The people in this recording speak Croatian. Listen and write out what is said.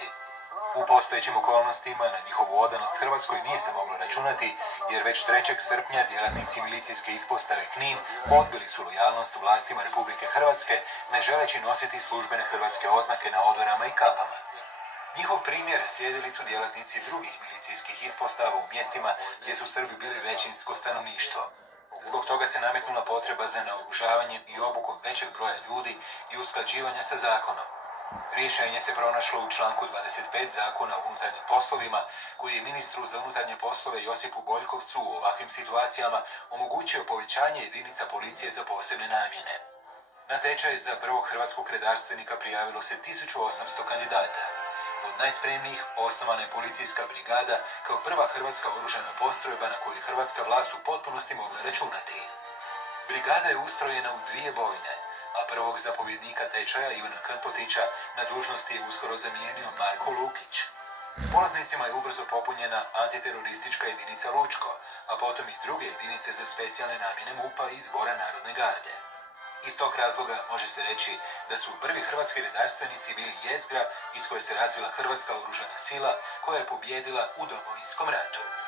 ostvariti. U postojećim okolnostima na njihovu odanost Hrvatskoj nije se moglo računati, jer već 3. srpnja djelatnici milicijske ispostave Knin odbili su lojalnost vlastima Republike Hrvatske, ne želeći nositi službene hrvatske oznake na odorama i kapama. Njihov primjer slijedili su djelatnici drugih milicijskih ispostava u mjestima gdje su Srbi bili većinsko stanovništvo. Zbog toga se nametnula potreba za naoružavanjem i obukom većeg broja ljudi i usklađivanja sa zakonom. Rješenje se pronašlo u članku 25 Zakona o unutarnjim poslovima, koji je ministru za unutarnje poslove Josipu Boljkovcu u ovakvim situacijama omogućio povećanje jedinica policije za posebne namjene. Na tečaj za prvog hrvatskog redarstvenika prijavilo se 1800 kandidata. Od najspremnijih osnovana je policijska brigada kao prva hrvatska oružana postrojba na koju je hrvatska vlast u potpunosti mogla računati. Brigada je ustrojena u 2 bojne, a prvog zapovjednika tečaja Ivana Krmpotića na dužnosti je uskoro zamijenio Marko Lukić. Polaznicima je ubrzo popunjena antiteroristička jedinica Lučko, a potom i druge jedinice za specijalne namjene MUP-a i Zbora Narodne garde. Iz tog razloga može se reći da su prvi hrvatski redarstvenici bili jezgra iz koje se razvila hrvatska oružana sila koja je pobijedila u Domovinskom ratu.